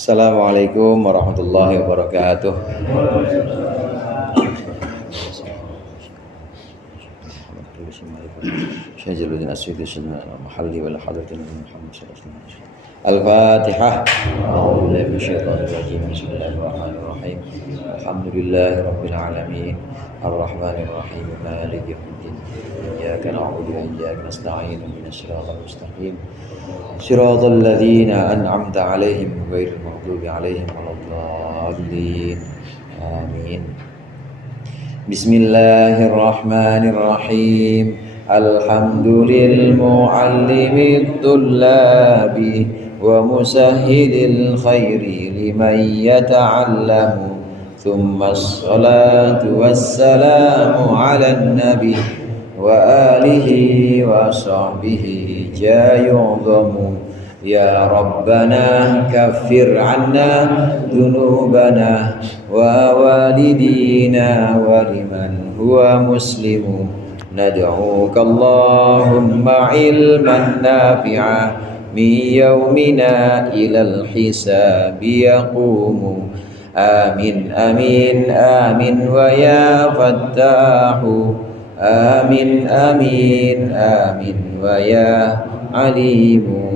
Assalamualaikum warahmatullahi wabarakatuh. Al-Fatihah. A'udzubillahi minasyaitonir rajim. Bismillahirrahmanirrahim. Alhamdulillahirabbil alamin. Ar-Rahmanir Rahim. Maliki yaumiddin. Iyyaka na'budu wa iyyaka nasta'in. Ihdinas siratal mustaqim. Shiratal ladzina an'amta 'alaihim ghairil maghdubi 'alaihim waladdallin. Amin. Bismillahirrahmanirrahim. Alhamdulil muallimid tullabi wa musahhilil khairi liman yata'allamu. Thumma assalatu wassalamu 'alan nabi wa alihi wa sahbihi jayudhamu. Ya Rabbana kaffir 'anna dhunubana wa walidina wa liman huwa muslimu. Nad'uka Allahumma ilman nafi'a min yawmina ilal hisabi yaqumu. Amin amin amin wa ya fattahu. Amin amin amin wa ya alimu.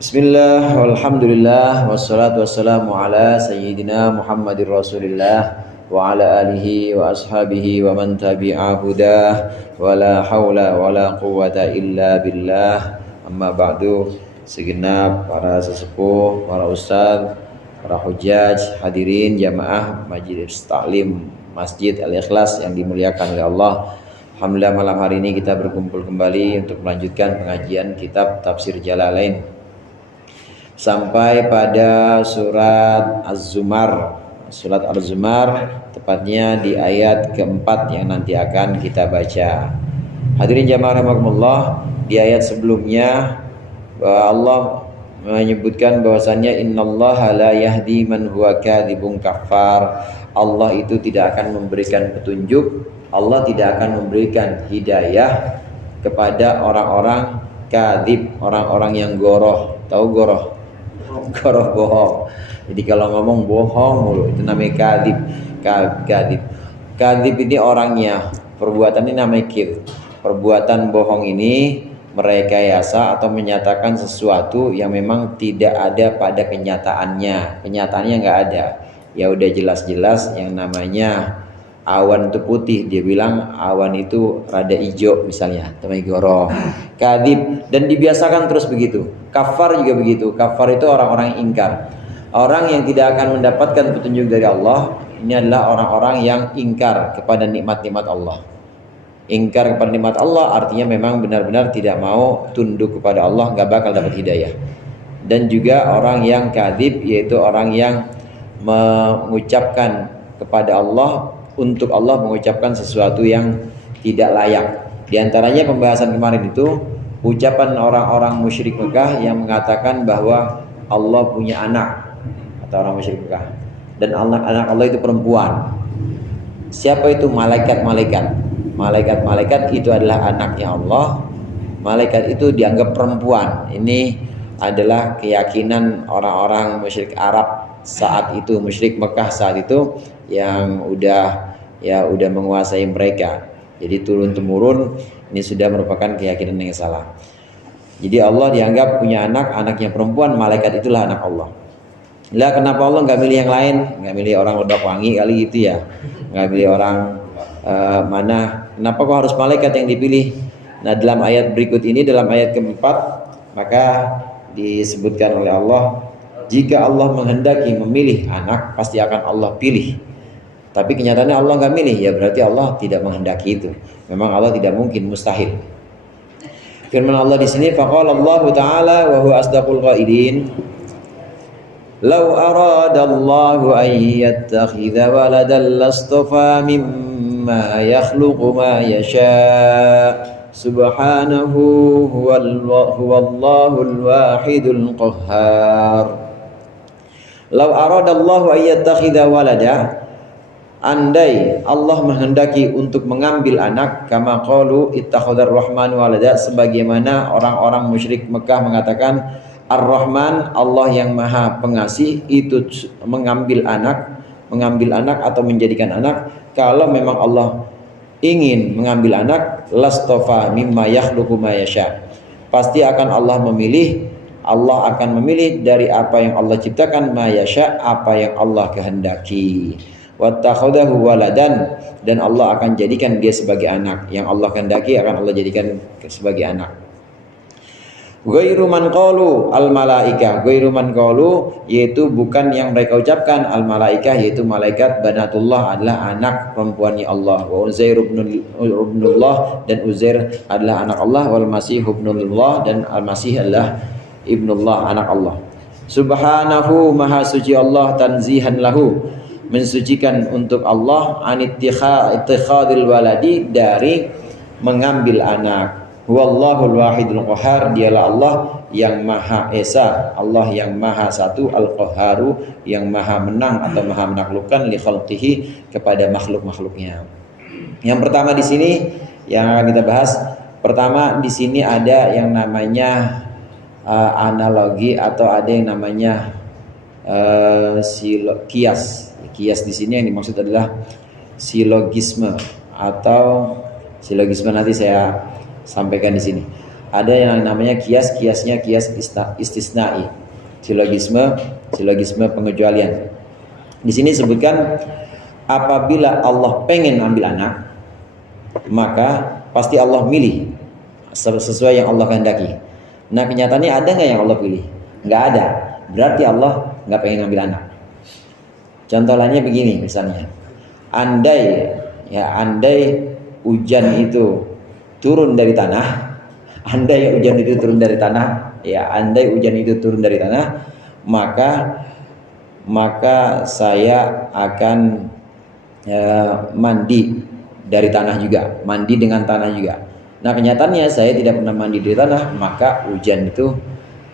Bismillah walhamdulillah wassalatu wassalamu ala sayyidina Muhammadir Rasulillah wa ala alihi wa ashabihi wa man tabi'a hudah wa la hawla wa la quwwata illa billah. Amma ba'du. Segenap para sesepuh, para ustadz, para hujjaj, hadirin jamaah Majelis Taklim Masjid Al-Ikhlas yang dimuliakan oleh Allah. Alhamdulillah malam hari ini kita berkumpul kembali untuk melanjutkan pengajian kitab Tafsir Jalalain sampai pada surat Az-Zumar. Surat Az-Zumar tepatnya di ayat keempat yang nanti akan kita baca. Hadirin jamaah rahimakumullah, di ayat sebelumnya Allah menyebutkan bahwasannya innallaha la yahdi man huwa kadzibun kafar. Allah itu tidak akan memberikan petunjuk, Allah tidak akan memberikan hidayah kepada orang-orang kadzib, orang-orang yang goroh. Tahu goroh? Goroh bohong. Jadi kalau ngomong bohong mulu itu namanya kadzib. Kadzib. Kadzib ini orangnya, perbuatan ini namanya kir. Perbuatan bohong ini merekayasa atau menyatakan sesuatu yang memang tidak ada pada kenyataannya. Kenyataannya nggak ada. Ya udah jelas-jelas yang namanya awan itu putih, dia bilang awan itu rada hijau misalnya, namanya goroh. Kadzib, dan dibiasakan terus begitu. Kafar juga begitu. Kafar itu orang-orang yang ingkar. Orang yang tidak akan mendapatkan petunjuk dari Allah, ini adalah orang-orang yang ingkar kepada nikmat-nikmat Allah. Ingkar kepada nikmat Allah artinya memang benar-benar tidak mau tunduk kepada Allah, nggak bakal dapat hidayah. Dan juga orang yang kadzib, yaitu orang yang mengucapkan kepada Allah, untuk Allah mengucapkan sesuatu yang tidak layak. Di antaranya pembahasan kemarin itu ucapan orang-orang musyrik Mekah yang mengatakan bahwa Allah punya anak, atau orang musyrik Mekah, dan anak Allah itu perempuan. Siapa itu? Malaikat-malaikat. Malaikat-malaikat itu adalah anaknya Allah. Malaikat itu dianggap perempuan. Ini adalah keyakinan orang-orang musyrik Arab saat itu, musyrik Mekah saat itu, yang udah menguasai mereka. Jadi turun temurun ini sudah merupakan keyakinan yang salah. Jadi Allah dianggap punya anak, anaknya perempuan, malaikat itulah anak Allah. Lah kenapa Allah nggak milih yang lain? Nggak milih orang Ledak Wangi kali gitu ya? Nggak milih orang mana? Kenapa kok harus malaikat yang dipilih? Nah dalam ayat berikut ini, dalam ayat keempat, maka disebutkan oleh Allah, jika Allah menghendaki memilih anak, pasti akan Allah pilih. Tapi kenyataannya Allah nggak milih, ya berarti Allah tidak menghendaki itu. Memang Allah tidak mungkin, mustahil. Firman Allah di sini, faqala Allah Ta'ala wa huwa asdaqul qailin, "Lau aradallahu an yattakhidha waladan lastafa mimma yakhluqu ma yasha. Subhanahu huwallahul wahidul qahhar." Lau aradallahu an yattakhidha walada, andai Allah menghendaki untuk mengambil anak, kama qalu ittakhadar rahman walada, sebagaimana orang-orang musyrik Mekah mengatakan Ar-Rahman, Allah yang Maha Pengasih, itu mengambil anak atau menjadikan anak. Kalau memang Allah ingin mengambil anak, lastofa mimma yakhluqu ma yasha, pasti akan Allah akan memilih dari apa yang Allah ciptakan, ma yasha, apa yang Allah kehendaki. Wattakhadahu waladan, dan Allah akan jadikan dia sebagai anak. Yang Allah kehendaki akan Allah jadikan sebagai anak. Ghairu man qalu al malaikah, ghairu man qalu, yaitu bukan yang mereka ucapkan, al malaikah, yaitu malaikat, banatullah adalah anak perempuannya Allah, wa Uzair ibnullah, dan Uzair adalah anak Allah, wal Masih ibnullah, dan al Masih adalah ibnullah, anak Allah. Subhanahu, maha suci Allah, tanzihan lahu, mensucikan untuk Allah, anittikhadil waladi, dari mengambil anak. Wallahul wahidul qahar, dialah Allah yang maha esa, Allah yang maha satu, al-qaharu, yang maha menang atau maha menaklukkan, li khalqihi, kepada makhluk-makhluknya. Yang pertama di sini yang akan kita bahas, pertama di sini ada yang namanya analogi, atau ada yang namanya kias. Kias di sini yang dimaksud adalah silogisme, atau silogisme nanti saya sampaikan di sini. Ada yang namanya kiasnya kias istisnai, silogisme pengecualian. Di sini sebutkan apabila Allah pengen ambil anak, maka pasti Allah milih sesuai yang Allah kehendaki. Nah, kenyataannya ada nggak yang Allah pilih? Nggak ada. Berarti Allah nggak pengen ambil anak. Contoh lainnya begini, misalnya, andai hujan itu turun dari tanah, andai hujan itu turun dari tanah, maka saya akan mandi dari tanah juga, mandi dengan tanah juga. Nah, kenyataannya saya tidak pernah mandi dari tanah, maka hujan itu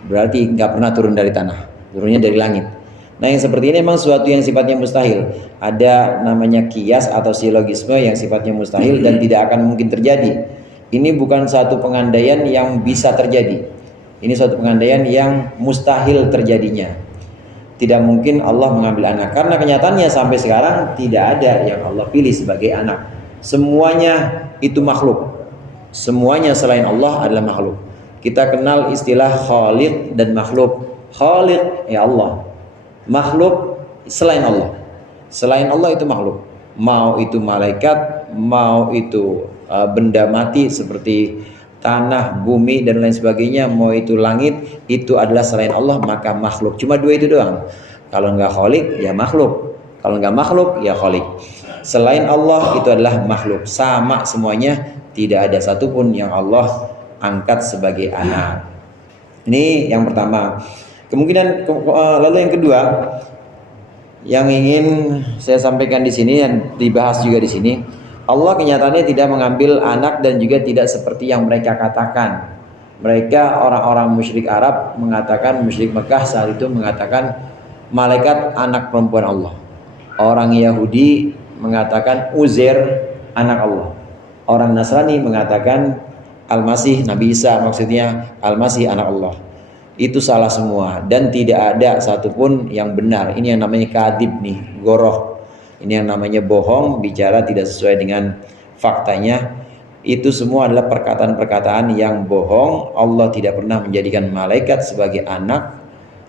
berarti nggak pernah turun dari tanah, turunnya dari langit. Nah, yang seperti ini memang suatu yang sifatnya mustahil. Ada namanya kias atau silogisme yang sifatnya mustahil dan tidak akan mungkin terjadi. Ini bukan satu pengandaian yang bisa terjadi. Ini suatu pengandaian yang mustahil terjadinya. Tidak mungkin Allah mengambil anak, karena kenyataannya sampai sekarang tidak ada yang Allah pilih sebagai anak. Semuanya itu makhluk. Semuanya selain Allah adalah makhluk. Kita kenal istilah khaliq dan makhluk. Khaliq ya Allah. Makhluk selain Allah. Selain Allah itu makhluk. Mau itu malaikat, mau itu benda mati seperti tanah, bumi dan lain sebagainya, mau itu langit, itu adalah selain Allah, maka makhluk. Cuma dua itu doang. Kalau enggak khalik ya makhluk, kalau enggak makhluk ya khalik. Selain Allah itu adalah makhluk, sama semuanya, tidak ada satupun yang Allah angkat sebagai anak. Ini yang pertama. Kemungkinan lalu yang kedua yang ingin saya sampaikan di sini dan dibahas juga di sini, Allah kenyataannya tidak mengambil anak dan juga tidak seperti yang mereka katakan. Mereka orang-orang musyrik Arab mengatakan, musyrik Mekah saat itu mengatakan malaikat anak perempuan Allah. Orang Yahudi mengatakan Uzair anak Allah. Orang Nasrani mengatakan Al-Masih, Nabi Isa maksudnya Al-Masih anak Allah. Itu salah semua dan tidak ada satupun yang benar. Ini yang namanya kadib nih, goroh. Ini yang namanya bohong, bicara tidak sesuai dengan faktanya. Itu semua adalah perkataan-perkataan yang bohong. Allah tidak pernah menjadikan malaikat sebagai anak,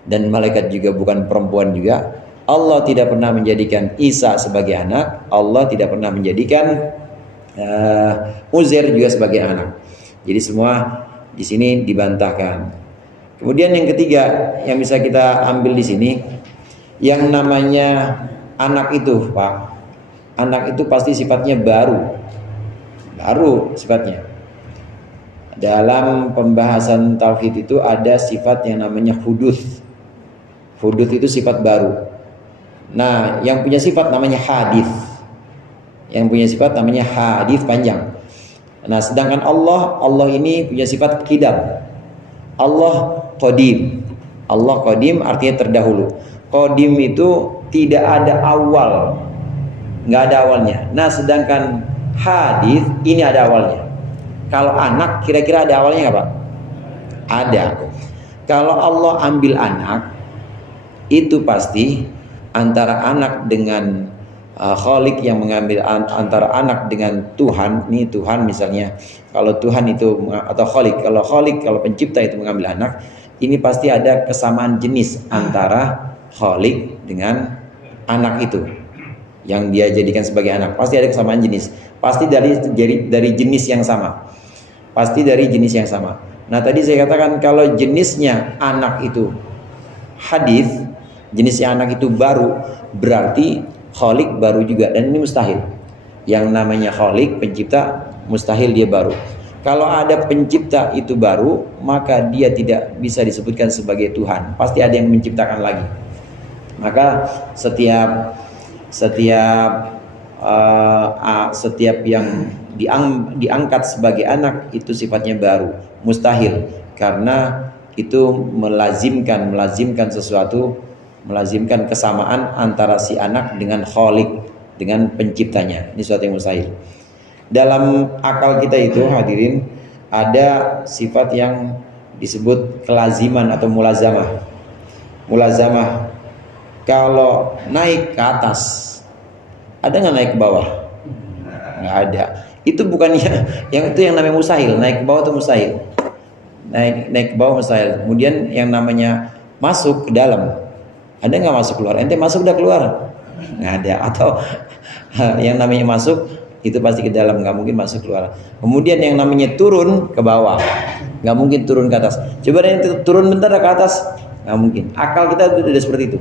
dan malaikat juga bukan perempuan juga. Allah tidak pernah menjadikan Isa sebagai anak. Allah tidak pernah menjadikan Uzair juga sebagai anak. Jadi semua di sini dibantahkan. Kemudian yang ketiga yang bisa kita ambil di sini, yang namanya anak itu, Pak, anak itu pasti sifatnya baru sifatnya. Dalam pembahasan tauhid itu ada sifat yang namanya huduts. Huduts itu sifat baru. Nah, yang punya sifat namanya hadits. Yang punya sifat namanya hadits, panjang. Nah, sedangkan Allah ini punya sifat qidam. Allah qadim. Allah qadim artinya terdahulu. Qadim itu tidak ada awal, nggak ada awalnya. Nah, sedangkan hadis ini ada awalnya. Kalau anak kira-kira ada awalnya nggak, Pak? Ada. Kalau Allah ambil anak, itu pasti antara anak dengan Khalik yang mengambil antara anak dengan Tuhan. Ini Tuhan misalnya, kalau Tuhan itu atau Khalik, kalau pencipta itu mengambil anak, ini pasti ada kesamaan jenis antara Khalik dengan anak itu yang dia jadikan sebagai anak. Pasti ada kesamaan jenis, pasti dari jenis yang sama, pasti dari jenis yang sama. Nah, tadi saya katakan kalau jenisnya anak itu hadis, jenisnya anak itu baru, berarti Khalik baru juga, dan ini mustahil. Yang namanya Khalik, pencipta, mustahil dia baru. Kalau ada pencipta itu baru, maka dia tidak bisa disebutkan sebagai Tuhan. Pasti ada yang menciptakan lagi. Maka setiap yang diangkat sebagai anak itu sifatnya baru, mustahil, karena itu melazimkan sesuatu, melazimkan kesamaan antara si anak dengan Khalik, dengan penciptanya. Ini suatu yang mustahil. Dalam akal kita itu, hadirin, ada sifat yang disebut kelaziman atau mulazamah. Mulazamah, kalau naik ke atas, ada nggak naik ke bawah? Nggak ada. Itu bukannya yang namanya mustahil. Naik ke bawah itu mustahil. Naik ke bawah mustahil. Kemudian yang namanya masuk ke dalam, ada nggak masuk keluar? Ente masuk udah keluar? Nggak ada. Atau yang namanya masuk itu pasti ke dalam, nggak mungkin masuk keluar. Kemudian yang namanya turun ke bawah, nggak mungkin turun ke atas. Coba yang turun bentar ke atas, nggak mungkin. Akal kita sudah seperti itu.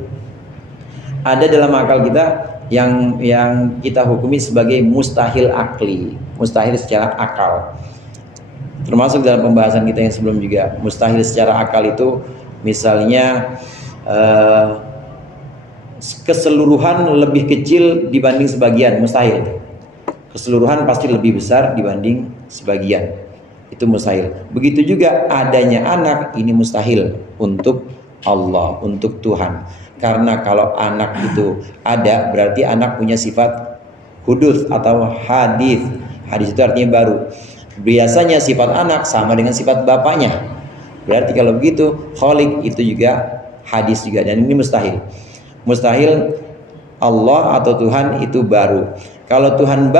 Ada dalam akal kita yang kita hukumi sebagai mustahil akli, mustahil secara akal. Termasuk dalam pembahasan kita yang sebelum juga, mustahil secara akal itu misalnya keseluruhan lebih kecil dibanding sebagian, mustahil. Keseluruhan pasti lebih besar dibanding sebagian, itu mustahil. Begitu juga adanya anak, ini mustahil untuk Allah, untuk Tuhan. Karena kalau anak itu ada, berarti anak punya sifat hudus atau hadis. Hadis itu artinya baru. Biasanya sifat anak sama dengan sifat bapaknya. Berarti kalau begitu Khalik itu juga hadis juga, dan ini mustahil. Mustahil Allah atau Tuhan itu baru. Kalau Tuhan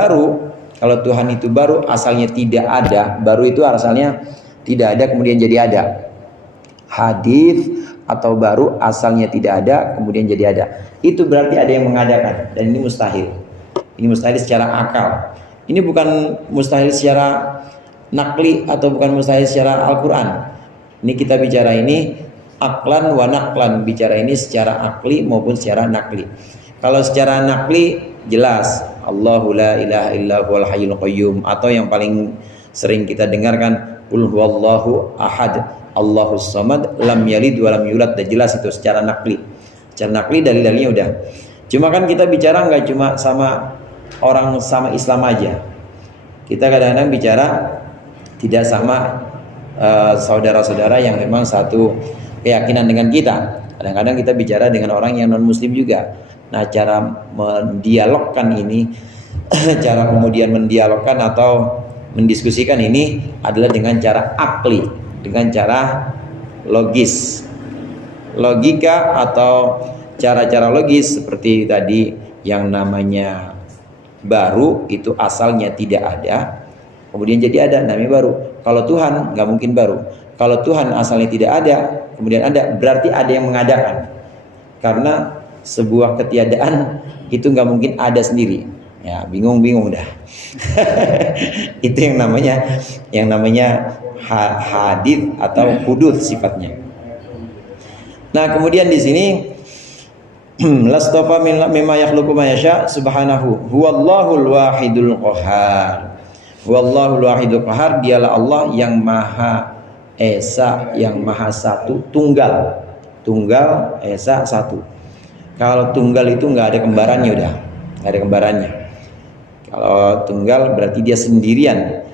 itu baru, asalnya tidak ada. Baru itu asalnya tidak ada kemudian jadi ada. Hadis atau baru asalnya tidak ada kemudian jadi ada. Itu berarti ada yang mengadakan, dan ini mustahil. Ini mustahil secara akal. Ini bukan mustahil secara nakli atau bukan mustahil secara Al-Quran. Ini kita bicara ini aklan wa naklan, bicara ini secara akli maupun secara nakli. Kalau secara nakli jelas Allahu la ilaha illa huwal hayyul qayyum, atau yang paling sering kita dengarkan qul huwallahu ahad Allahus samad lam yalid wa lam yulad. Dan jelas itu secara nakli. Secara nakli dalil-dalilnya udah. Cuma kan kita bicara nggak cuma sama orang sama Islam aja. Kita kadang-kadang bicara tidak sama saudara-saudara yang memang satu keyakinan dengan kita. Kadang-kadang kita bicara dengan orang yang non muslim juga. Nah, cara mendialogkan ini cara kemudian mendialogkan atau mendiskusikan ini adalah dengan cara akli, dengan cara logis, logika atau cara-cara logis. Seperti tadi yang namanya baru itu asalnya tidak ada kemudian jadi ada, namanya baru. Kalau Tuhan nggak mungkin baru. Kalau Tuhan asalnya tidak ada kemudian ada, berarti ada yang mengadakan. Karena sebuah ketiadaan itu nggak mungkin ada sendiri. Ya, bingung dah. Itu yang namanya hadits atau hudud sifatnya. Nah, kemudian di sini lastafa mimma yakhluqu ma yasha subhanahu huwallahul wahidul qahhar. Huwallahul wahidul qahhar, dialah Allah yang maha esa, yang maha satu, tunggal esa satu. Kalau tunggal itu nggak ada kembarannya, udah nggak ada kembarannya. Kalau tunggal berarti dia sendirian,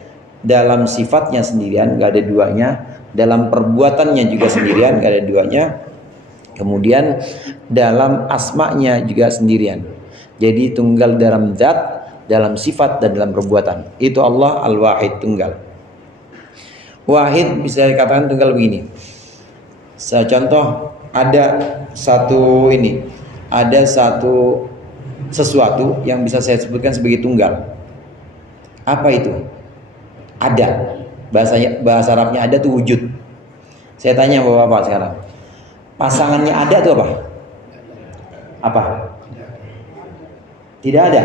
dalam sifatnya sendirian, nggak ada duanya, dalam perbuatannya juga sendirian, nggak ada duanya. Kemudian dalam asma'nya juga sendirian. Jadi tunggal dalam zat, dalam sifat, dan dalam perbuatan. Itu Allah Al-Wahid, tunggal. Wahid bisa dikatakan tunggal begini. Contoh, ada satu sesuatu yang bisa saya sebutkan sebagai tunggal. Apa itu? Ada. Bahasa Arabnya ada tuh wujud. Saya tanya Bapak-bapak sekarang. Pasangannya ada itu apa? Apa? Tidak ada.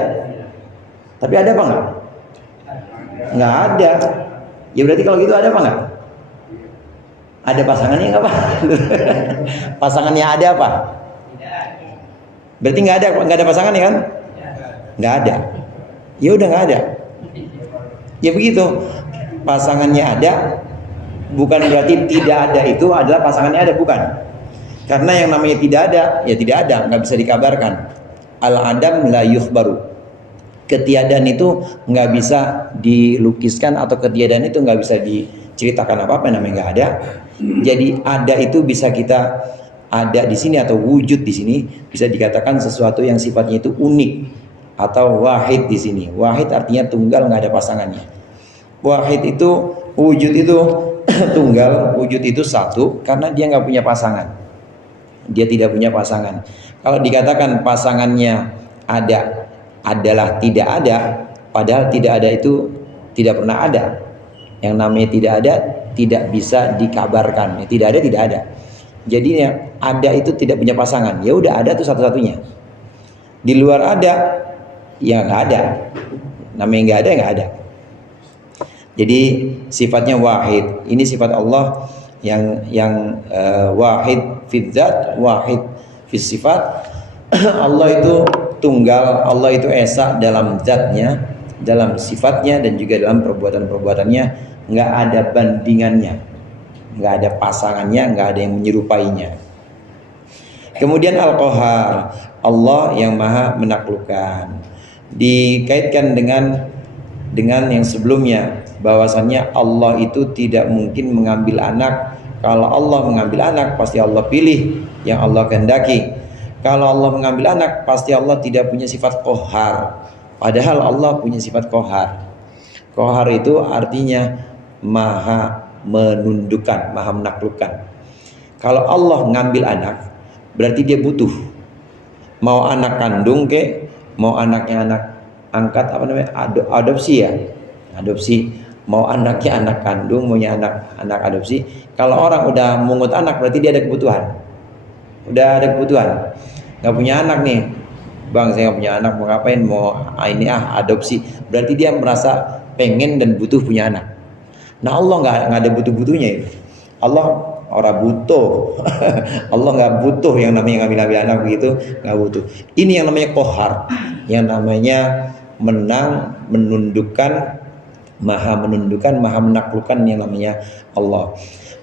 Tapi ada apa enggak? Enggak ada. Ya berarti kalau gitu ada apa enggak? Ada pasangannya enggak, Pak? Pasangannya ada apa? Berarti enggak ada pasangannya kan? Enggak ada. Ya udah enggak ada. Ya begitu. Pasangannya ada, bukan berarti tidak ada itu adalah pasangannya ada, bukan. Karena yang namanya tidak ada, ya tidak ada, nggak bisa dikabarkan. Al-adam la yukhbaru. Ketiadaan itu nggak bisa dilukiskan, atau ketiadaan itu nggak bisa diceritakan apa-apa, namanya nggak ada. Jadi ada itu bisa kita ada di sini atau wujud di sini bisa dikatakan sesuatu yang sifatnya itu unik atau wahid di sini. Wahid artinya tunggal, nggak ada pasangannya. Wahid itu wujud itu tunggal, wujud itu satu karena dia nggak punya pasangan. Dia tidak punya pasangan. Kalau dikatakan pasangannya ada adalah tidak ada, padahal tidak ada itu tidak pernah ada. Yang namanya tidak ada tidak bisa dikabarkan. Tidak ada, tidak ada. Jadi ada itu tidak punya pasangan. Ya udah, ada itu satu-satunya. Di luar ada, ya nggak ada. Namanya nggak ada, nggak ada. Jadi sifatnya wahid. Ini sifat Allah yang wahid fil dzat, wahid fil sifat. Allah itu tunggal, Allah itu esa dalam zatnya, dalam sifatnya, dan juga dalam perbuatan-perbuatannya. Nggak ada bandingannya, nggak ada pasangannya, nggak ada yang menyerupainya. Kemudian Al-Qahhar, Allah yang maha menaklukkan. Dikaitkan dengan yang sebelumnya, bahwasannya Allah itu tidak mungkin mengambil anak. Kalau Allah mengambil anak, pasti Allah pilih yang Allah kehendaki. Kalau Allah mengambil anak, pasti Allah tidak punya sifat qahhar. Padahal Allah punya sifat qahhar. Qahhar itu artinya maha menundukkan, maha menaklukkan. Kalau Allah ngambil anak, berarti dia butuh. Mau anak kandung ke, mau anaknya anak angkat, apa namanya, adopsi ya, adopsi. Mau anaknya anak kandung, maunya anak adopsi. Kalau orang udah mungut anak, berarti dia ada kebutuhan. Udah ada kebutuhan. Nggak punya anak nih, bang, saya nggak punya anak, mau ngapain? Mau ini adopsi. Berarti dia merasa pengen dan butuh punya anak. Nah Allah nggak ada butuh-butuhnya. Allah orang butuh. Allah nggak butuh yang namanya ngambil anak begitu, nggak butuh. Ini yang namanya qahhar, yang namanya menang, menundukkan, maha menundukkan, maha menaklukkan, yang namanya Allah.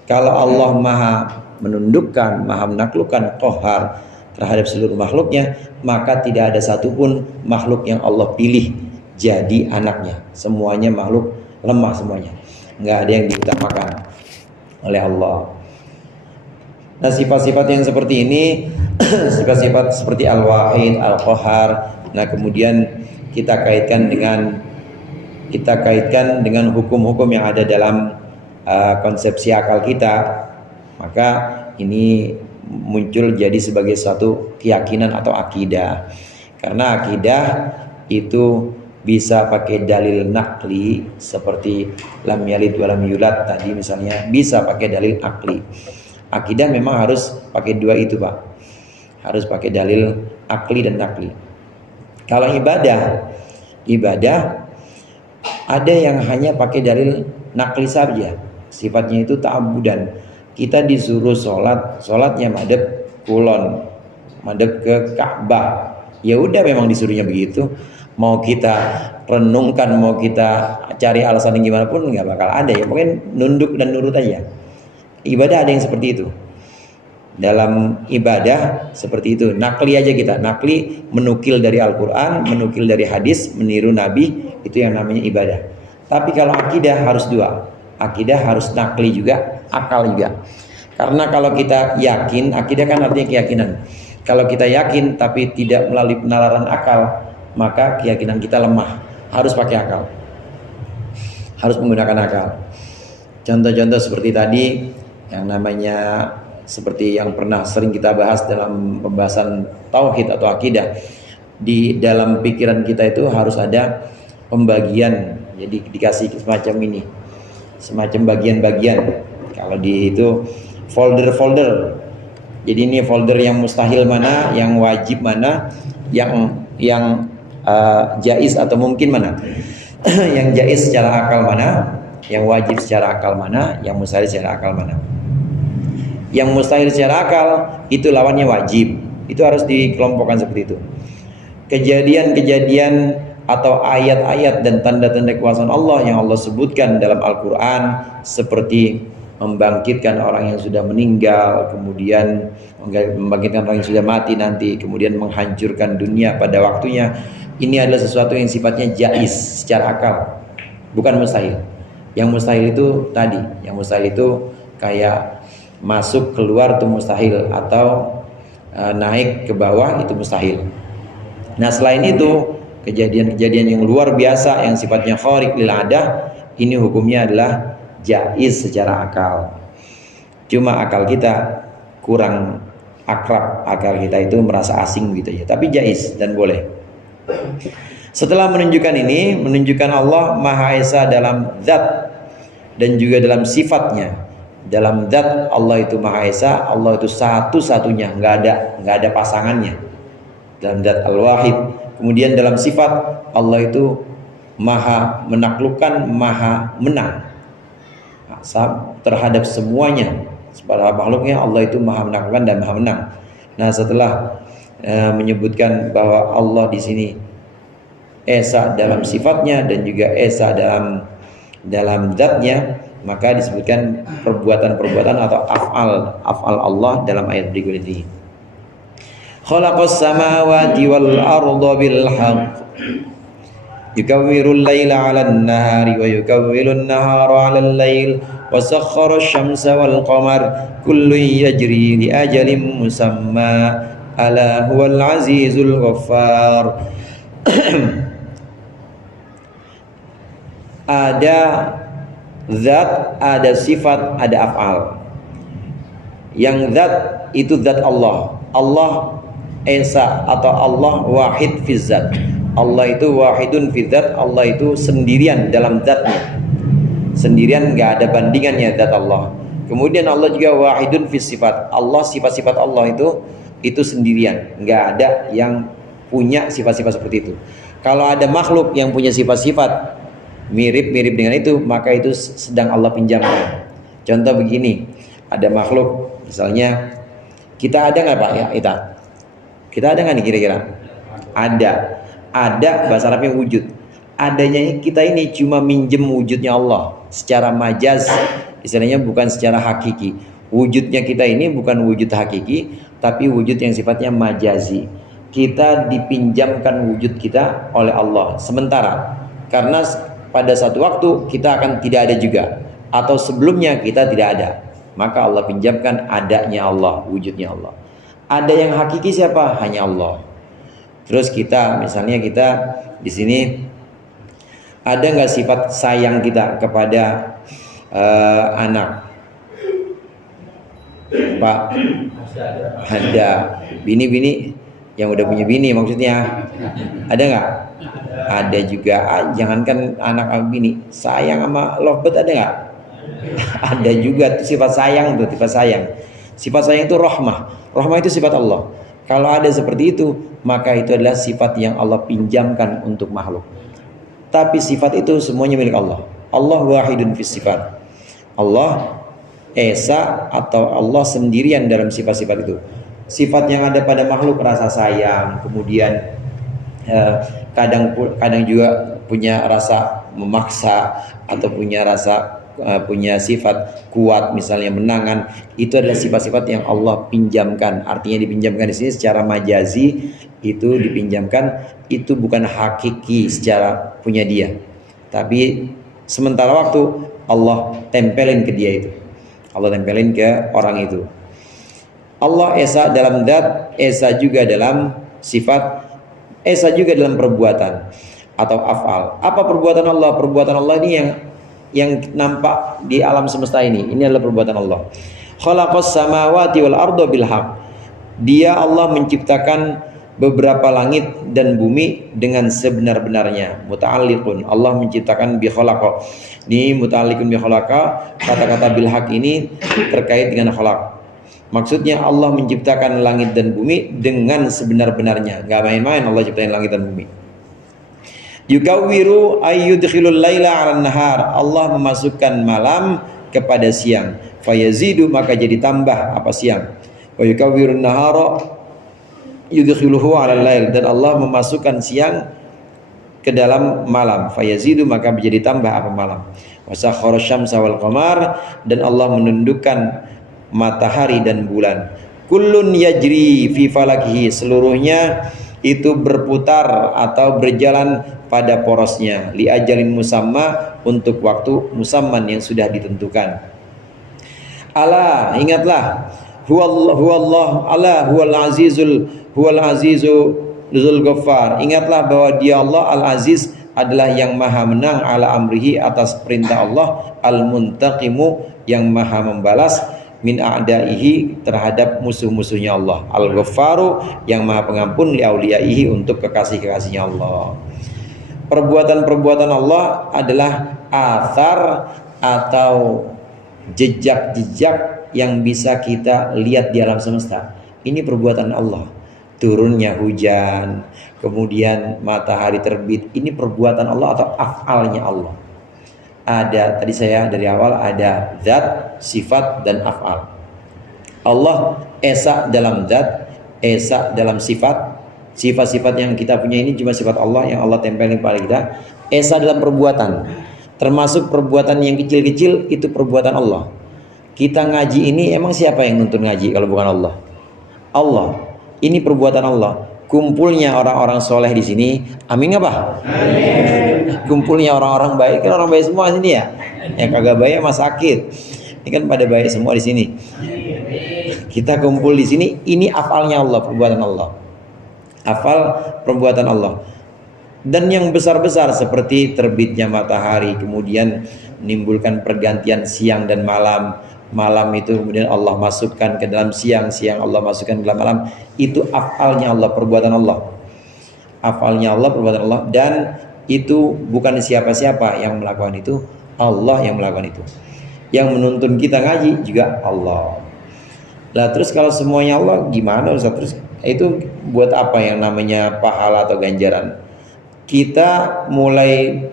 Kalau Allah maha menundukkan, maha menaklukkan, qahhar terhadap seluruh makhluknya, maka tidak ada satupun makhluk yang Allah pilih jadi anaknya. Semuanya makhluk lemah semuanya, nggak ada yang diutamakan oleh Allah. Nah sifat-sifat yang seperti ini, sifat-sifat seperti Al-Wahid, Al-Qahhar, nah kemudian kita kaitkan dengan hukum-hukum yang ada dalam konsepsi akal kita, maka ini muncul jadi sebagai suatu keyakinan atau akidah. Karena akidah itu bisa pakai dalil nakli seperti lam yalid wa lam yulad tadi misalnya, bisa pakai dalil akli. Akidah memang harus pakai dua itu, Pak. Harus pakai dalil akli dan nakli. Kalau ibadah ada yang hanya pakai dalil nakli saja, sifatnya itu ta'abudan. Kita disuruh sholatnya madhep kulon, madhep ke Ka'bah. Ya udah, memang disuruhnya begitu. Mau kita renungkan, mau kita cari alasan yang gimana pun nggak bakal ada ya. Mungkin nunduk dan nurut aja. Ibadah ada yang seperti itu. Dalam ibadah seperti itu, nakli aja kita. Nakli menukil dari Al-Quran, menukil dari hadis, meniru Nabi, itu yang namanya ibadah. Tapi kalau akidah harus dua. Akidah harus nakli juga, akal juga. Karena kalau kita yakin, akidah kan artinya keyakinan. Kalau kita yakin tapi tidak melalui penalaran akal, maka keyakinan kita lemah. Harus pakai akal, harus menggunakan akal. Contoh-contoh seperti tadi, yang namanya seperti yang pernah sering kita bahas dalam pembahasan tauhid atau akidah. Di dalam pikiran kita itu harus ada pembagian, jadi dikasih semacam ini, semacam bagian-bagian. Kalau di itu folder-folder. Jadi ini folder yang mustahil mana, yang wajib mana, yang jaiz atau mungkin mana, yang jaiz secara akal mana, yang wajib secara akal mana, yang mustahil secara akal mana. Yang mustahil secara akal itu lawannya wajib. Itu harus dikelompokkan seperti itu. Kejadian-kejadian atau ayat-ayat dan tanda-tanda kekuasaan Allah yang Allah sebutkan dalam Al-Quran, seperti membangkitkan orang yang sudah meninggal, kemudian membangkitkan orang yang sudah mati nanti, kemudian menghancurkan dunia pada waktunya. Ini adalah sesuatu yang sifatnya jaiz secara akal, bukan mustahil. Yang mustahil itu tadi, yang mustahil itu kayak masuk keluar itu mustahil, atau naik ke bawah itu mustahil. Nah, selain itu kejadian-kejadian yang luar biasa yang sifatnya khariq lil adah, ini hukumnya adalah jaiz secara akal. Cuma akal kita kurang akrab, akal kita itu merasa asing gitu ya. Tapi jaiz dan boleh. Setelah menunjukkan ini, menunjukkan Allah Maha Esa dalam zat dan juga dalam sifatnya. Dalam zat Allah itu Maha Esa, Allah itu satu-satunya, nggak ada pasangannya. Dalam zat Al-Wahid. Kemudian dalam sifat Allah itu Maha menaklukkan, Maha menang terhadap semuanya. Pada makhluknya Allah itu Maha menaklukkan dan Maha menang. Nah, setelah menyebutkan bahwa Allah di sini Esa dalam sifatnya dan juga Esa dalam zatnya, maka disebutkan perbuatan-perbuatan atau af'al Allah dalam ayat berikut ini. Khalaqas samawati wal arda bil haqq yukawwirul laila 'alan nahari wa yukawwirun nahara 'alal lail wa sakhkhara asy-syamsa wal qamar kullun yajri li ajalin musamma ala huwal azizul ghaffar. Ada zat, ada sifat, ada af'al. Yang zat itu zat Allah. Allah Esa atau Allah wahid fi zat. Allah itu wahidun fi zat. Allah itu sendirian dalam zatnya. Sendirian, nggak ada bandingannya zat Allah. Kemudian Allah juga wahidun fi sifat. Allah, sifat-sifat Allah itu sendirian, nggak ada yang punya sifat-sifat seperti itu. Kalau ada makhluk yang punya sifat-sifat mirip-mirip dengan itu, maka itu sedang Allah pinjamkan. Contoh begini, ada makhluk, misalnya kita ada nggak Pak ya? Kita ada nggak nih kira-kira? Ada bahasa Arabnya wujud. Adanya kita ini cuma minjem wujudnya Allah secara majaz, istilahnya bukan secara hakiki. Wujudnya kita ini bukan wujud hakiki, tapi wujud yang sifatnya majazi. Kita dipinjamkan wujud kita oleh Allah sementara, karena pada satu waktu kita akan tidak ada juga, atau sebelumnya kita tidak ada, maka Allah pinjamkan adanya Allah, wujudnya Allah. Ada yang hakiki siapa? Hanya Allah. Terus misalnya kita di sini ada nggak sifat sayang kita kepada anak? Pak, ada. Bini yang udah punya bini maksudnya, ada nggak? Ada juga. Jangankan anak sama bini, sayang sama lovebird ada nggak? Ada juga tuh sifat sayang tuh, sifat sayang. Sifat sayang itu rahmah. Rahmah itu sifat Allah. Kalau ada seperti itu, maka itu adalah sifat yang Allah pinjamkan untuk makhluk. Tapi sifat itu semuanya milik Allah. Allah wahidun fis sifat. Allah Esa atau Allah sendirian dalam sifat-sifat itu. Sifat yang ada pada makhluk, rasa sayang, kemudian kadang juga punya rasa memaksa, atau punya sifat kuat, misalnya menangan. Itu adalah sifat-sifat yang Allah pinjamkan. Artinya dipinjamkan di sini secara majazi, itu dipinjamkan, itu bukan hakiki secara punya dia, tapi sementara waktu Allah tempelin ke dia itu. Allah tempelin ke orang itu. Allah Esa dalam zat, Esa juga dalam sifat, Esa juga dalam perbuatan atau af'al. Apa perbuatan Allah? Perbuatan Allah ini yang nampak di alam semesta ini. Ini adalah perbuatan Allah. Khalaqas samawati wal arda bil haqq. Dia Allah menciptakan beberapa langit dan bumi dengan sebenar-benarnya. Muta'alliqun, Allah menciptakan bi khalaqa. Ini muta'alliqun bi khalaqa, kata-kata bil haq ini terkait dengan khalaq. Maksudnya Allah menciptakan langit dan bumi dengan sebenar-benarnya. Gak main-main Allah ciptain langit dan bumi. Yukawwiru ayyudkhilul laila 'alan nahar. Allah memasukkan malam kepada siang. Fayazidu, maka jadi tambah apa siang. Wa yukawwirun nahara yudkhiluhu 'alal lail, dan Allah memasukkan siang ke dalam malam. Fayazidu, maka menjadi tambah apa malam. Wa sakhkhara syamsa wal qamar, dan Allah menundukkan matahari dan bulan. Kullun yajri fi falakihi, seluruhnya itu berputar atau berjalan pada porosnya. Li ajalin musamma, untuk waktu musamman yang sudah ditentukan. Ala, ingatlah, huwallah, ala huwal azizu dzul ghaffar. Ingatlah bahwa Dia Allah Al-Aziz adalah yang maha menang, ala amrihi, atas perintah Allah, al-muntaqimu, yang maha membalas, min a'daihi, terhadap musuh-musuhnya Allah, al-ghaffaru, yang maha pengampun, li auliyaihi, untuk kekasih-kekasihnya Allah. Perbuatan-perbuatan Allah adalah athar atau jejak-jejak yang bisa kita lihat di alam semesta. Ini perbuatan Allah. Turunnya hujan, kemudian matahari terbit, ini perbuatan Allah atau af'alnya Allah. Ada, tadi saya dari awal ada zat, sifat, dan af'al. Allah esa dalam zat, esa dalam sifat. Sifat-sifat yang kita punya ini cuma sifat Allah yang Allah tempelin pada kita. Esa dalam perbuatan, termasuk perbuatan yang kecil-kecil, itu perbuatan Allah. Kita ngaji ini, emang siapa yang nuntun ngaji kalau bukan Allah? Allah. Ini perbuatan Allah. Kumpulnya orang-orang soleh di sini, amin nggak Pak? Amin. Kumpulnya orang-orang baik, kan orang baik semua sini ya. Yang kagak baik mah sakit. Ini kan pada baik semua di sini. Kita kumpul di sini, ini afalnya Allah, perbuatan Allah. Afal perbuatan Allah. Dan yang besar-besar seperti terbitnya matahari, kemudian menimbulkan pergantian siang dan malam. Malam itu kemudian Allah masukkan ke dalam siang, siang Allah masukkan ke dalam malam. Itu afalnya Allah, perbuatan Allah. Afalnya Allah, perbuatan Allah. Dan itu bukan siapa-siapa yang melakukan itu, Allah yang melakukan itu. Yang menuntun kita ngaji juga Allah. Lah terus kalau semuanya Allah gimana Ustaz? Terus itu buat apa yang namanya pahala atau ganjaran? Kita mulai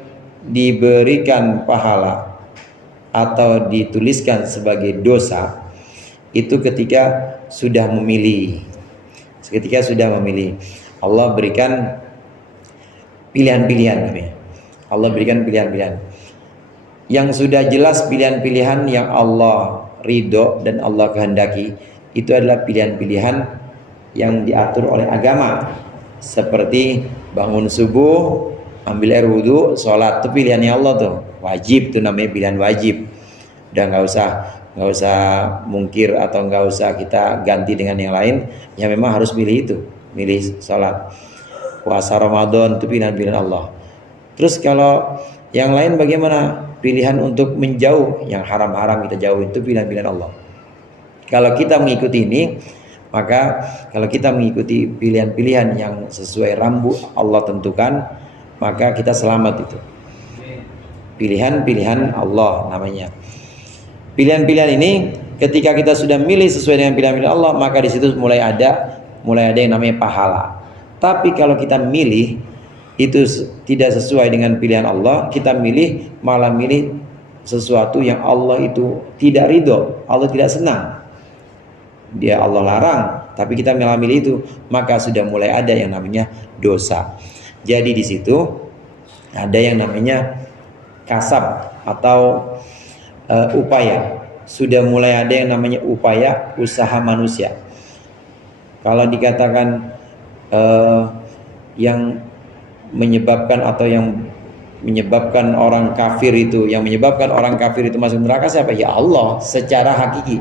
diberikan pahala atau dituliskan sebagai dosa itu ketika sudah memilih. Ketika sudah memilih, Allah berikan pilihan-pilihan. Allah berikan pilihan-pilihan yang sudah jelas, pilihan-pilihan yang Allah ridho dan Allah kehendaki. Itu adalah pilihan-pilihan yang diatur oleh agama, seperti bangun subuh, ambil air wudhu, sholat. Itu pilihannya Allah tuh, wajib, itu namanya pilihan wajib. Udah nggak usah mungkir atau nggak usah kita ganti dengan yang lain. Ya memang harus milih itu, milih sholat. Puasa Ramadan itu pilihan-pilihan Allah. Terus kalau yang lain bagaimana? Pilihan untuk menjauh, yang haram-haram kita jauh, itu pilihan-pilihan Allah. Kalau kita mengikuti ini, maka kalau kita mengikuti pilihan-pilihan yang sesuai rambu Allah tentukan, maka kita selamat itu. Pilihan-pilihan Allah namanya. Pilihan-pilihan ini ketika kita sudah milih sesuai dengan pilihan-pilihan Allah, maka di situ mulai ada yang namanya pahala. Tapi kalau kita milih itu tidak sesuai dengan pilihan Allah, kita malah milih sesuatu yang Allah itu tidak ridho, Allah tidak senang. Dia Allah larang, tapi kita malah milih itu, maka sudah mulai ada yang namanya dosa. Jadi di situ ada yang namanya kasab atau upaya. Sudah mulai ada yang namanya upaya, usaha manusia. Kalau dikatakan yang menyebabkan atau yang menyebabkan orang kafir itu, masuk neraka siapa? Ya Allah secara hakiki.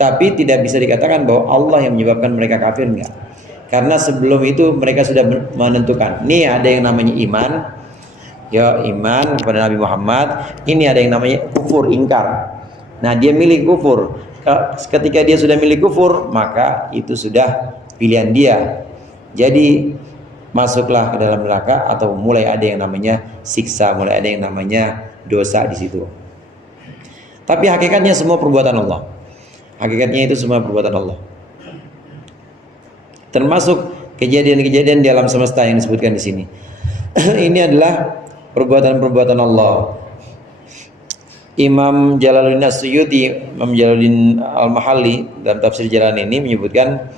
Tapi tidak bisa dikatakan bahwa Allah yang menyebabkan mereka kafir, enggak. Karena sebelum itu mereka sudah menentukan. Nih ada yang namanya iman, ya iman kepada Nabi Muhammad. Ini ada yang namanya kufur, ingkar. Nah dia milih kufur. Ketika dia sudah milik kufur, maka itu sudah pilihan dia. Jadi masuklah ke dalam neraka, atau mulai ada yang namanya siksa, mulai ada yang namanya dosa di situ. Tapi hakikatnya semua perbuatan Allah. Hakikatnya itu semua perbuatan Allah. Termasuk kejadian-kejadian di alam semesta yang disebutkan di sini. Ini adalah perbuatan-perbuatan Allah. Imam Jalaluddin As-Suyuti, Imam Jalaluddin Al-Mahalli dalam tafsir Jalan ini menyebutkan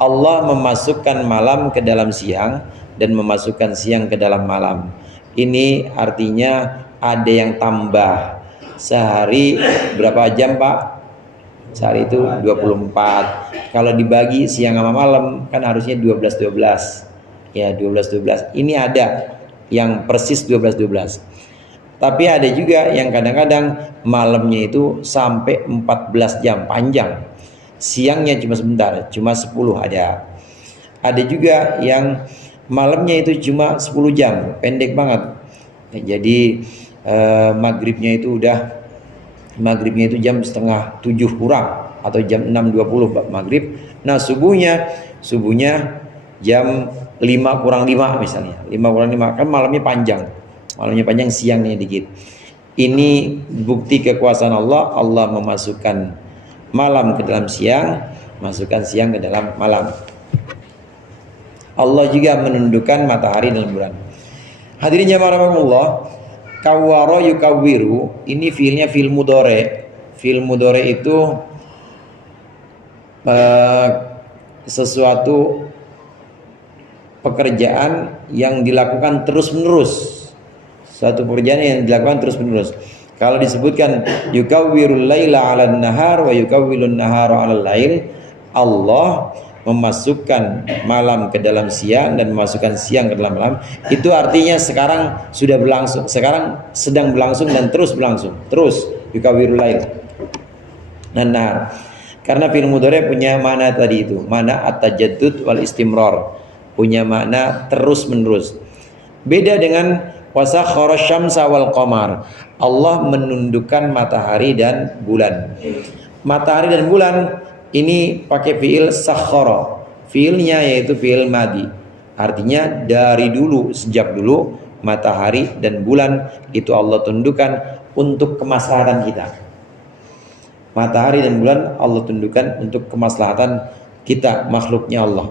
Allah memasukkan malam ke dalam siang dan memasukkan siang ke dalam malam. Ini artinya ada yang tambah. Sehari berapa jam, Pak? Sehari itu 24. Kalau dibagi siang sama malam kan harusnya 12-12. Ya, 12-12. Ini ada yang persis 12-12. Tapi ada juga yang kadang-kadang malamnya itu sampai 14 jam, panjang. Siangnya cuma sebentar, cuma 10 ada. Ada juga yang malamnya itu cuma 10 jam, pendek banget. Ya, jadi maghribnya itu jam setengah 7 kurang, atau jam 6.20 maghrib. Nah subuhnya jam 5 kurang 5 misalnya, 5 kurang 5, kan malamnya panjang, siangnya dikit. Ini bukti kekuasaan Allah. Allah memasukkan malam ke dalam siang, masukkan siang ke dalam malam. Allah juga menundukkan matahari dan bulan. Hadirin jamaah rahimakumullah, kawwara yukawwiru, ini fiilnya fiil mudhari. Fiil mudhari itu sesuatu pekerjaan yang dilakukan terus-menerus. Suatu pekerjaan yang dilakukan terus-menerus. Kalau disebutkan yukawwirul laila 'alan nahar wa yukawwilun nahara 'alal lail, Allah memasukkan malam ke dalam siang dan memasukkan siang ke dalam malam, itu artinya sekarang sudah berlangsung, sekarang sedang berlangsung dan terus berlangsung, terus yukawwirul lail dan nahar. Karena fi'il mudhari punya makna tadi itu, makna at-tajaddud wal istimrar, punya makna terus-menerus. Beda dengan wasakhara syamsa wal qamar, Allah menundukkan matahari dan bulan. Matahari dan bulan ini pakai fiil sakhara. Fiilnya yaitu fiil madi. Artinya dari dulu, sejak dulu matahari dan bulan itu Allah tundukkan untuk kemaslahatan kita. Matahari dan bulan Allah tundukkan untuk kemaslahatan kita, makhluknya Allah.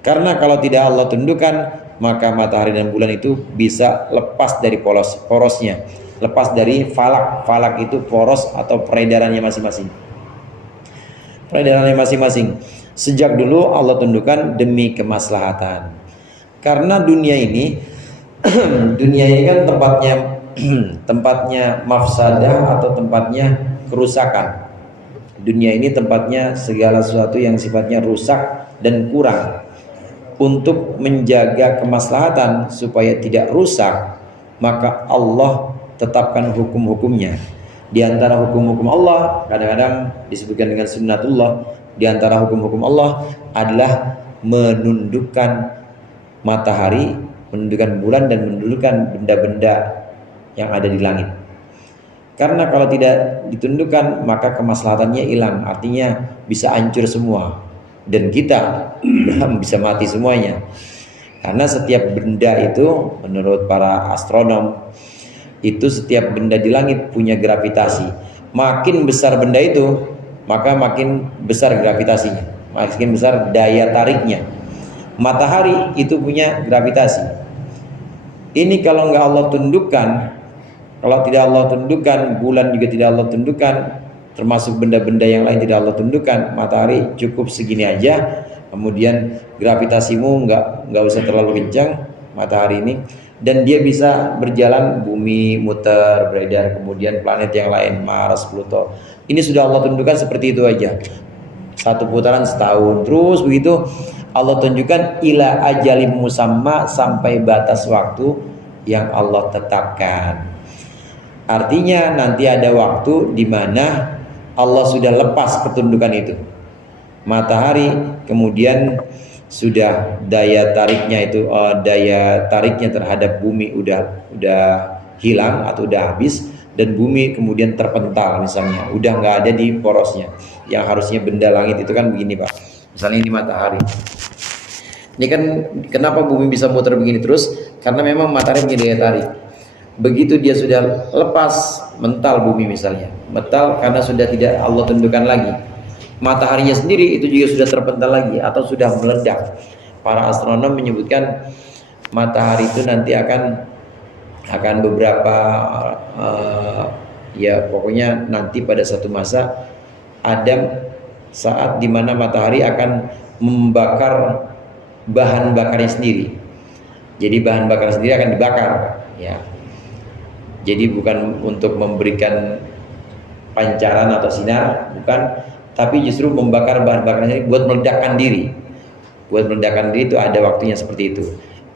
Karena kalau tidak Allah tundukkan, maka matahari dan bulan itu bisa lepas dari porosnya, lepas dari falak. Falak itu poros atau peredarannya masing-masing. Sejak dulu Allah tundukkan demi kemaslahatan. Karena dunia ini kan tempatnya mafsadah atau tempatnya kerusakan. Dunia ini tempatnya segala sesuatu yang sifatnya rusak dan kurang. Untuk menjaga kemaslahatan supaya tidak rusak, maka Allah tetapkan hukum-hukumnya. Di antara hukum-hukum Allah kadang-kadang disebutkan dengan sunnatullah. Di antara hukum-hukum Allah adalah menundukkan matahari, menundukkan bulan, dan menundukkan benda-benda yang ada di langit. Karena kalau tidak ditundukkan, maka kemaslahatannya hilang, artinya bisa hancur semua, dan kita bisa mati semuanya. Karena setiap benda itu menurut para astronom itu, setiap benda di langit punya gravitasi. Makin besar benda itu, maka makin besar gravitasinya, makin besar daya tariknya. Matahari itu punya gravitasi. Ini kalau nggak Allah tundukkan, kalau tidak Allah tundukkan, bulan juga tidak Allah tundukkan, termasuk benda-benda yang lain tidak Allah tundukkan, matahari cukup segini aja, kemudian gravitasimu nggak usah terlalu kencang matahari ini, dan dia bisa berjalan, bumi muter, beredar, kemudian planet yang lain, Mars, Pluto, ini sudah Allah tundukkan seperti itu aja, satu putaran setahun. Terus begitu Allah tunjukkan ila ajalim musamma, sampai batas waktu yang Allah tetapkan. Artinya nanti ada waktu di mana Allah sudah lepas ketundukan itu. Matahari kemudian sudah daya tariknya terhadap bumi udah hilang atau udah habis, dan bumi kemudian terpental misalnya, udah nggak ada di porosnya. Yang harusnya benda langit itu kan begini Pak. Misalnya ini matahari. Ini kan kenapa bumi bisa muter begini terus? Karena memang matahari punya daya tarik. Begitu dia sudah lepas, mental bumi misalnya, mental karena sudah tidak Allah tentukan lagi. Mataharinya sendiri itu juga sudah terpental lagi atau sudah meledak. Para astronom menyebutkan matahari itu nanti akan beberapa ya pokoknya nanti pada satu masa ada saat dimana matahari akan membakar bahan bakarnya sendiri. Jadi bahan bakar sendiri akan dibakar, ya. Jadi bukan untuk memberikan pancaran atau sinar, bukan, tapi justru membakar bahan bakarnya buat meledakkan diri. Buat meledakkan diri itu ada waktunya seperti itu.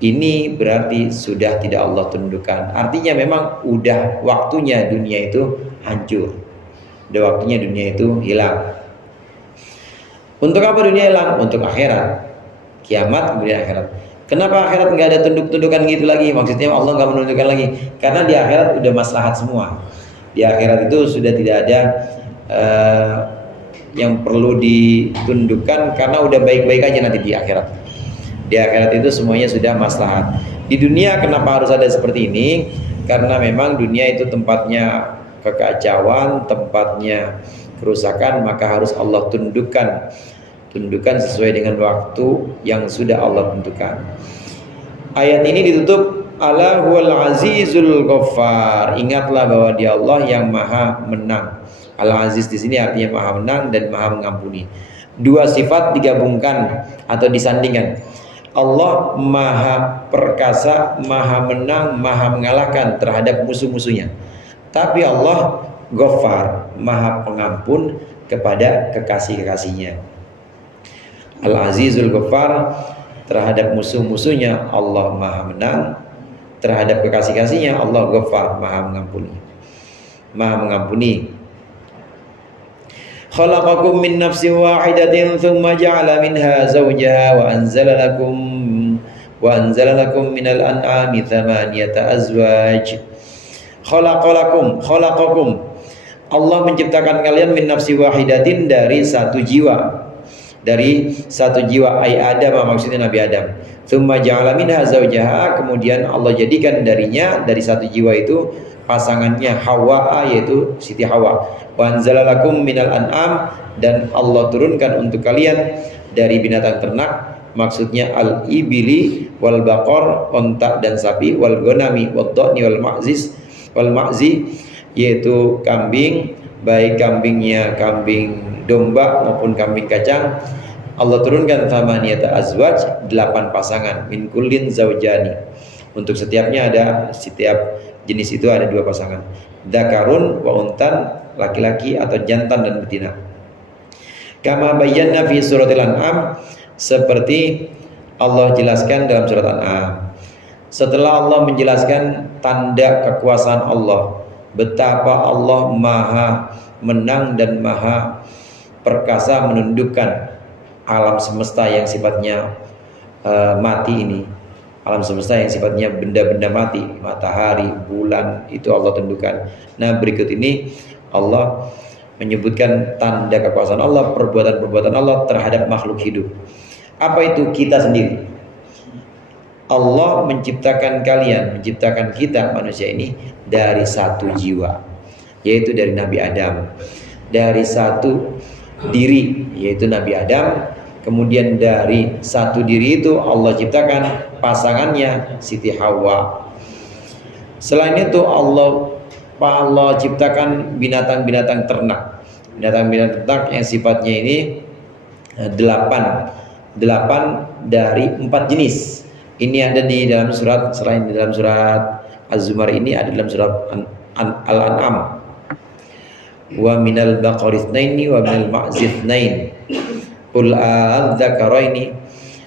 Ini berarti sudah tidak Allah tundukkan. Artinya memang udah waktunya dunia itu hancur. Udah waktunya dunia itu hilang. Untuk apa dunia hilang? Untuk akhirat. Kiamat kemudian akhirat. Kenapa akhirat nggak ada tunduk-tundukan gitu lagi? Maksudnya Allah nggak menundukkan lagi. Karena di akhirat udah maslahat semua. Di akhirat itu sudah tidak ada yang perlu ditundukkan karena udah baik-baik aja nanti di akhirat. Di akhirat itu semuanya sudah maslahat. Di dunia kenapa harus ada seperti ini? Karena memang dunia itu tempatnya kekacauan, tempatnya kerusakan, maka harus Allah tundukkan sesuai dengan waktu yang sudah Allah tentukan. Ayat ini ditutup ala huwal azizul ghaffar. Ingatlah bahwa Dia Allah yang Maha Menang. Al-Aziz di sini artinya Maha Menang dan Maha Mengampuni. Dua sifat digabungkan atau disandingkan. Allah Maha Perkasa, Maha Menang, Maha Mengalahkan terhadap musuh-musuhnya. Tapi Allah Ghaffar, Maha Pengampun kepada kekasih-kekasihnya. Al-Azizul Ghaffar, terhadap musuh-musuhnya Allah Maha Menang, terhadap kekasih-kasihnya Allah Ghaffar, Maha Mengampuni. Maha Mengampuni. Khalaqakum min nafsin wahidatin thumma ja'ala minha zawjaha wa anzala lakum minal an'ami thamaniyata azwaj. Khalaqakum. Allah menciptakan kalian min nafsi wahidatin dari satu jiwa. Dari satu jiwa ay Adam, maksudnya Nabi Adam. Tsumma ja'ala minha zawjaha, kemudian Allah jadikan darinya, dari satu jiwa itu pasangannya Hawa, yaitu Siti Hawa. Wa anzalalakum minal an'am, dan Allah turunkan untuk kalian dari binatang ternak, maksudnya al-ibili wal baqar, onta dan sapi, wal ghanami wad dhani wal ma'zi, yaitu kambing, baik kambingnya kambing domba maupun kambing kacang. Allah turunkan thamaniyata azwaj, 8 pasangan, min kullin zaujani. Untuk setiap jenis itu ada 2 pasangan. Dzakarun wa untan, laki-laki atau jantan dan betina. Kama bayyana fi suratil an'am, seperti Allah jelaskan dalam surat An'am. Setelah Allah menjelaskan tanda kekuasaan Allah, betapa Allah Maha Menang dan Maha Perkasa menundukkan alam semesta yang sifatnya mati ini. Alam semesta yang sifatnya benda-benda mati, matahari, bulan, itu Allah tentukan. Nah, berikut ini Allah menyebutkan tanda kekuasaan Allah, perbuatan-perbuatan Allah terhadap makhluk hidup. Apa itu? Kita sendiri. Allah menciptakan kita manusia ini dari satu jiwa, yaitu dari Nabi Adam. Dari satu diri, yaitu Nabi Adam. Kemudian dari satu diri itu Allah ciptakan pasangannya Siti Hawa. Selain itu Allah ciptakan binatang-binatang ternak. Binatang-binatang ternak yang sifatnya ini 8 dari 4 jenis. Ini ada di dalam surat, selain di dalam surat Az-Zumar ini ada dalam surat Al-An'am. Wa minal baqari itsnaini wa minal ma'zi itsnain. Qul a'adzakaraini.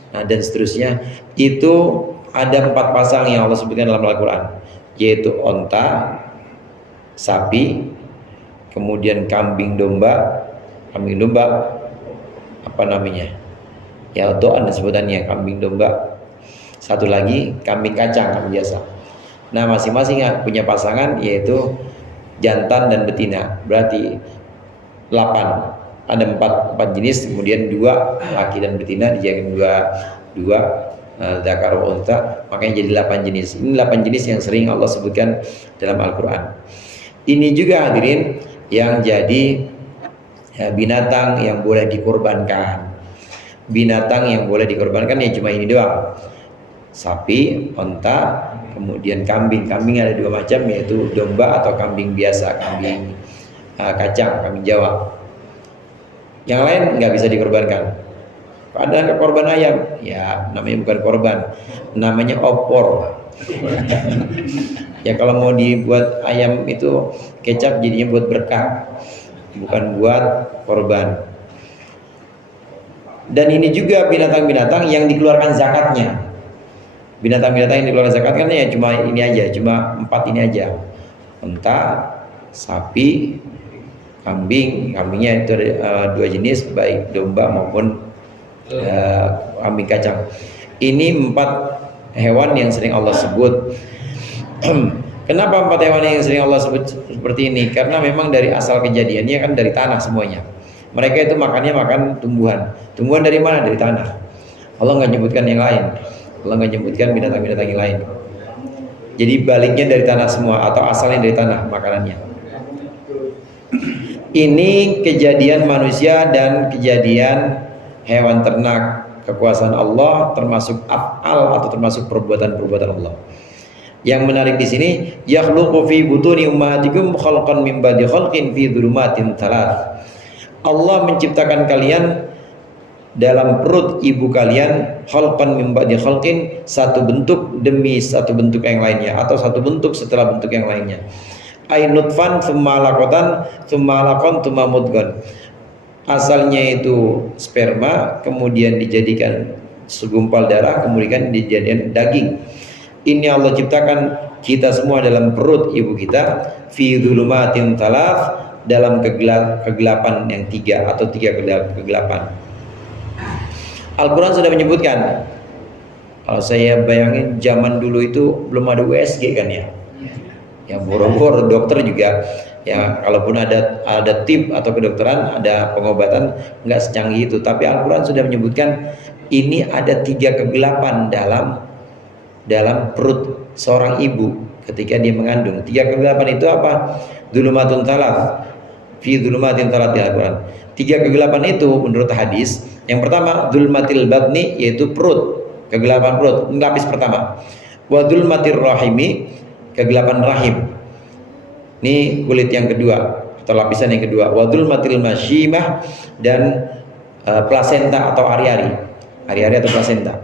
Nah, dan seterusnya. Itu ada 4 pasang yang Allah sebutkan dalam Al-Qur'an, yaitu onta, sapi, kemudian kambing domba apa namanya? Ya, itu ada sebutannya kambing domba. Satu lagi kambing kacang, kambing biasa. Nah, masing-masing punya pasangan, yaitu jantan dan betina. Berarti 8. Ada 4 jenis, kemudian 2 laki dan betina dijadikan dua dzakar wa unta, makanya jadi 8 jenis. Ini 8 jenis yang sering Allah sebutkan dalam Al-Qur'an. Ini juga hadirin yang jadi binatang yang boleh dikorbankan. Binatang yang boleh dikorbankan ya cuma ini doang. Sapi, unta, kemudian kambing. Kambing ada 2 macam, yaitu domba atau kambing biasa, kambing kacang, kambing Jawa. Yang lain nggak bisa dikorbankan. Ada korban ayam, ya namanya bukan korban, namanya opor. Ya kalau mau dibuat ayam itu kecap jadinya buat berkah, bukan buat korban. Dan ini juga binatang-binatang yang dikeluarkan zakatnya. Binatang-binatang yang dikeluarkan zakatnya ya cuma ini aja, cuma 4 ini aja. Unta, sapi, kambingnya itu ada 2 jenis, baik domba maupun kambing kacang. Ini 4 hewan yang sering Allah sebut. Kenapa 4 hewan yang sering Allah sebut seperti ini? Karena memang dari asal kejadiannya kan dari tanah semuanya. Mereka itu makannya makan tumbuhan. Tumbuhan dari mana? Dari tanah. Allah nggak nyebutkan yang lain. Allah nggak nyebutkan binatang-binatang yang lain. Jadi baliknya dari tanah semua, atau asalnya dari tanah makanannya. Ini kejadian manusia dan kejadian hewan ternak, kekuasaan Allah, termasuk af'al atau termasuk perbuatan-perbuatan Allah. Yang menarik di sini, yakhluqu fi butuni ummahatikum khalqan min ba'di khalqin fi dhulumatin thalath. Allah menciptakan kalian dalam perut ibu kalian, khalqan min ba'di khalqin, satu bentuk demi satu bentuk yang lainnya, atau satu bentuk setelah bentuk yang lainnya. Ay nutfan tsumma alaqatan tsumma alaqan tsumma mudghah. Asalnya itu sperma, kemudian dijadikan segumpal darah, kemudian dijadikan daging. Ini Allah ciptakan kita semua dalam perut ibu kita, fi dzulumatin thalath, dalam kegelapan yang 3 atau 3 kegelapan. Al-Quran sudah menyebutkan. Kalau saya bayangin zaman dulu itu belum ada USG kan ya. Yang boro-boro dokter juga ya, kalaupun ada tip atau kedokteran, ada pengobatan, nggak secanggih itu. Tapi Al-Quran sudah menyebutkan ini ada 3 kegelapan dalam perut seorang ibu ketika dia mengandung. 3 kegelapan itu apa? Dzulumatun thalath, fi dzulumatin thalath di Al-Quran. 3 kegelapan itu menurut hadis, yang pertama dzulmatil batni, yaitu perut, kegelapan perut, lapis pertama. Wa dzulmatir rahimi, kegelapan rahim. Ini kulit yang kedua atau lapisan yang kedua. Wa dzulmatil masyimah, dan plasenta atau ari-ari atau plasenta.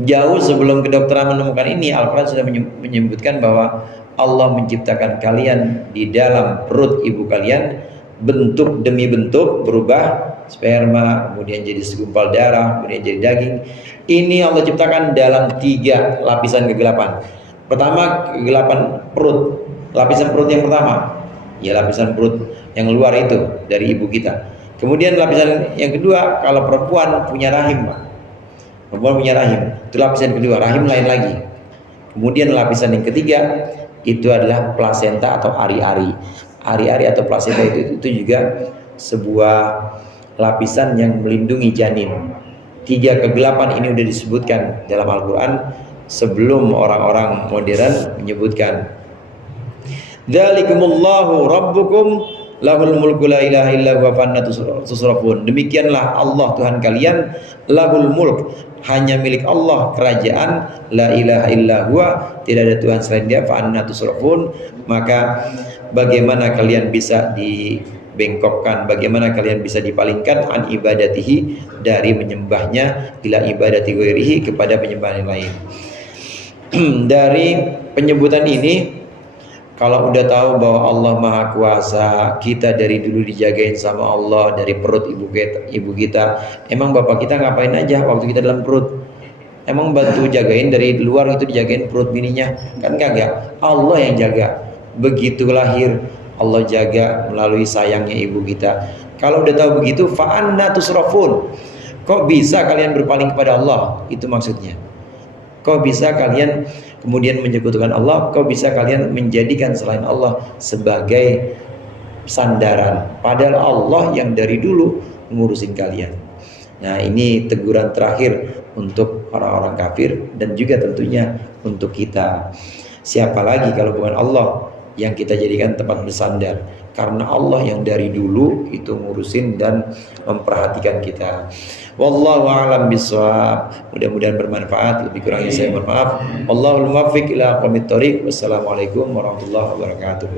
Jauh sebelum kedokteran menemukan ini, Al-Quran sudah menyebutkan bahwa Allah menciptakan kalian di dalam perut ibu kalian, bentuk demi bentuk berubah, sperma, kemudian jadi segumpal darah, kemudian jadi daging. Ini Allah ciptakan dalam 3 lapisan kegelapan. Pertama, kegelapan perut, lapisan perut yang pertama, ya lapisan perut yang luar itu dari ibu kita. Kemudian lapisan yang kedua, kalau perempuan punya rahim, perempuan punya rahim, itu lapisan kedua, rahim lain lagi. Kemudian lapisan yang ketiga itu adalah plasenta atau ari-ari. Ari-ari atau plasenta itu juga sebuah lapisan yang melindungi janin. 3 kegelapan ini sudah disebutkan dalam Al-Quran sebelum orang-orang modern menyebutkan. Dzalikumullahu rabbukum lahul mulku la ilaha illa huwa fanna tusrafun. Demikianlah Allah Tuhan kalian, lahul mulk, hanya milik Allah kerajaan, la ilaha illa huwa, tidak ada Tuhan selain Dia, fanna tusrafun. Maka bagaimana kalian bisa dibengkokkan, bagaimana kalian bisa dipalingkan an ibadatihi, dari menyembahnya, ila ibadati ghairihi, kepada penyembahan yang lain. Dari penyebutan ini, kalau udah tahu bahwa Allah Maha Kuasa, kita dari dulu dijagain sama Allah dari perut ibu kita. Emang bapak kita ngapain aja waktu kita dalam perut? Emang bantu jagain dari luar itu, dijagain perut bininya? Kan kagak. Allah yang jaga. Begitu lahir, Allah jaga melalui sayangnya ibu kita. Kalau udah tahu begitu, fa anna tusrafun. Kok bisa kalian berpaling kepada Allah? Itu maksudnya. Kok bisa kalian kemudian menyekutukan Allah? Kok bisa kalian menjadikan selain Allah sebagai sandaran? Padahal Allah yang dari dulu ngurusin kalian. Nah, ini teguran terakhir untuk orang-orang kafir dan juga tentunya untuk kita. Siapa lagi kalau bukan Allah yang kita jadikan tempat bersandar? Karena Allah yang dari dulu itu ngurusin dan memperhatikan kita. Wallahu a'lam bishawab. Mudah-mudahan bermanfaat. Lebih kurangnya saya mohon maaf. Wallahul muwaffiq ila aqwamit thoriq. Wassalamualaikum warahmatullahi wabarakatuh.